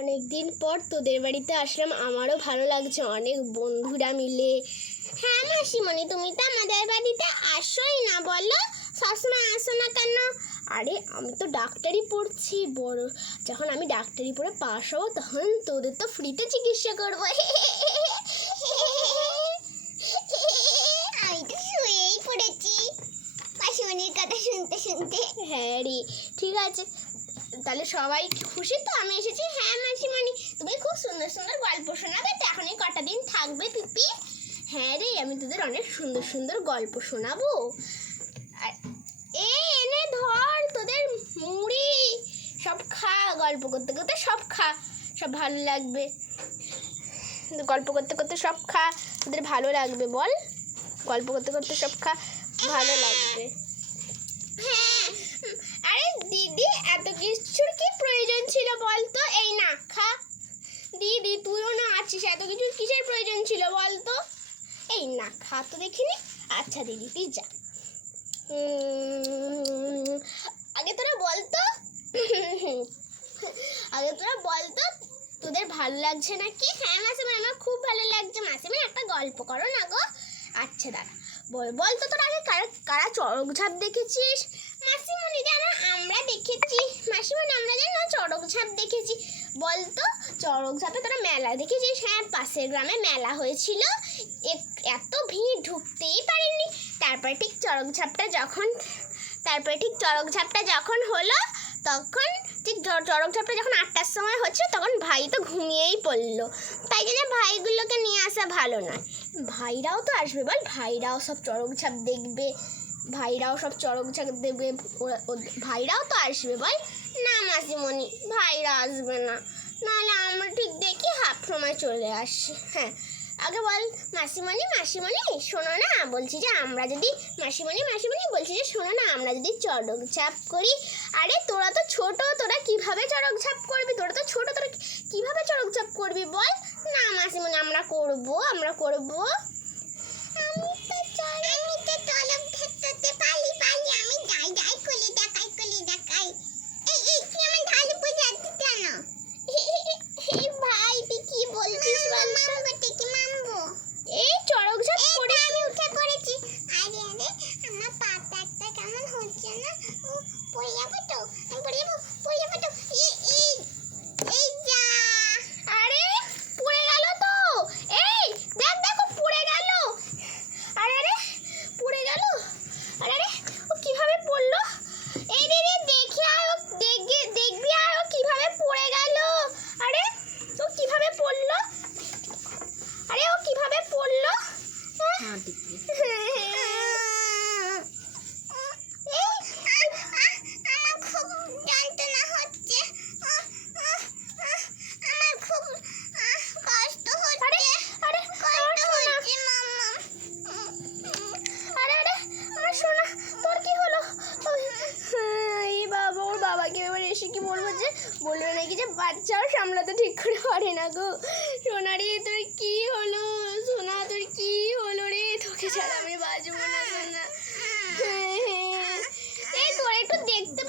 অনেকদিন পর তোদের বাড়িতে আসলাম, আমারও ভালো লাগছে, অনেক বন্ধুরা মিলে। হ্যাঁ মাসিমণি, তুমি তো আমাদের বাড়িতে আসোই না, বলো সবসময় আসো না কেন? আরে আমি তো ডাক্তারি পড়ছি, বড় যখন আমি ডাক্তারি পড়ে পাশ হবো তখন তোদের তো ফ্রিতে চিকিৎসা করবো। আমি তো শুয়েই পড়েছি মাসিমণির কথা শুনতে শুনতে। হ্যাঁ রে, ঠিক আছে, তাহলে সবাই খুশি তো আমি এসেছি? হ্যাঁ মাসিমণি, তুমি খুব সুন্দর সুন্দর গল্প শোনাবে তো, এখনই কটা দিন থাকবে পিপি? হ্যাঁ রে, আমি তোদের অনেক সুন্দর সুন্দর গল্প শোনাবো। এনে ধর তোদের মুড়ি, সব খা, গল্প করতে করতে সব খা, সব ভালো লাগবে। গল্প করতে করতে সব খা, তোদের ভালো লাগবে, বল? গল্প করতে করতে সব খা, ভালো লাগবে। হ্যাঁ, আরে দিদি, এত কিছুর কি প্রয়োজন ছিল বল তো? এই না খা। দিদি তুইও না আছিস, এত কিছুর কিসের প্রয়োজন ছিল বল তো? এই না খা তো দেখিনি। আচ্ছা দিদি তুই যা। আগে তোরা বলতো তোদের ভালো লাগছে নাকি? হ্যাঁ মাসিমা, আমার খুব ভালো লাগছে। মাসিমা একটা গল্প করো না গো। আচ্ছা দাঁড়া, বল তো তোরা আগে কারা চড়ক ঝাঁপ দেখেছিস? মাসিমণি জানো আমরা দেখেছি। মাসিমণি আমরা জানো চড়ক ঝাঁপ দেখেছি। বল তো চড়ক ঝাঁপে তোরা মেলা দেখেছিস? হ্যাঁ, পাশের গ্রামে মেলা হয়েছিল, এত ভিড় ঢুকতেই পারিনি। তারপরে ঠিক চড়ক ঝাঁপটা যখন হলো, তখন ঠিক চড়ক ঝাঁপটা যখন 8টার সময় হচ্ছে, তখন ভাই তো ঘুমিয়েই পড়লো। তাই জন্য ভাইগুলোকে নিয়ে আসা ভালো নয়। ভাইরাও তো আসবে, বল, ভাইরাও সব চড়ক ঝাঁপ দেখবে, ভাইরাও তো আসবে, বল। না মাসিমণি, ভাইরা আসবে না, নাহলে আমরা ঠিক দেখি হাফ সময় চলে আসি। হ্যাঁ, আগে বল মাসিমণি শোনো না, বলছি যে আমরা যদি শোনো না, আমরা যদি চড়ক ঝাঁপ করি। আরে তোরা তো ছোট, তোরা কিভাবে চড়ক ঝাঁপ করবি? তোরা কিভাবে চড়ক ঝাঁপ করবি বল? না মাসিমণি, আমরা করব। আমি তো চড়ক ঝাঁপতে পালি আমি যাই কলি দেখাই। এই তুই আমার ঢালু বোঝাতে কেন? ভাই তুই কি বলছিস বল? মামবো এই চড়ক ঝাঁপ করে আমি উঠে পড়েছি। আরে আমার পাটা একটা কেমন হচ্ছে না, পড়ে যাবো তো, আমি পড়ে যাবো তো। এই যা, আরে পড়ে গেল তো। এই দেখো পড়ে গেল। আরে পড়ে গেল। আরে ও কিভাবে পড়লো? এই দিদি দেখি আয়, দেখবি আয়, ও কিভাবে পড়ে গেল। আরে ও কিভাবে পড়লো? আমার খুব যন্ত্রণা হচ্ছে, আমার খুব কষ্ট হচ্ছে। আরে মাম্মা। আরে আমার সোনা, তোর কি হলো? এই বাবা, ওর বাবাকে এবার এসে কি বলবো, যে বলবে নাকি যে বাচ্চাও সামলাতে ঠিক করে পারে না গো। সোনারি তোর কি হলো? সোনা তোর কি হলো রে? তোকে ছাড়া আমি বাঁচবো না সোনা। এই তোর একটু দেখতে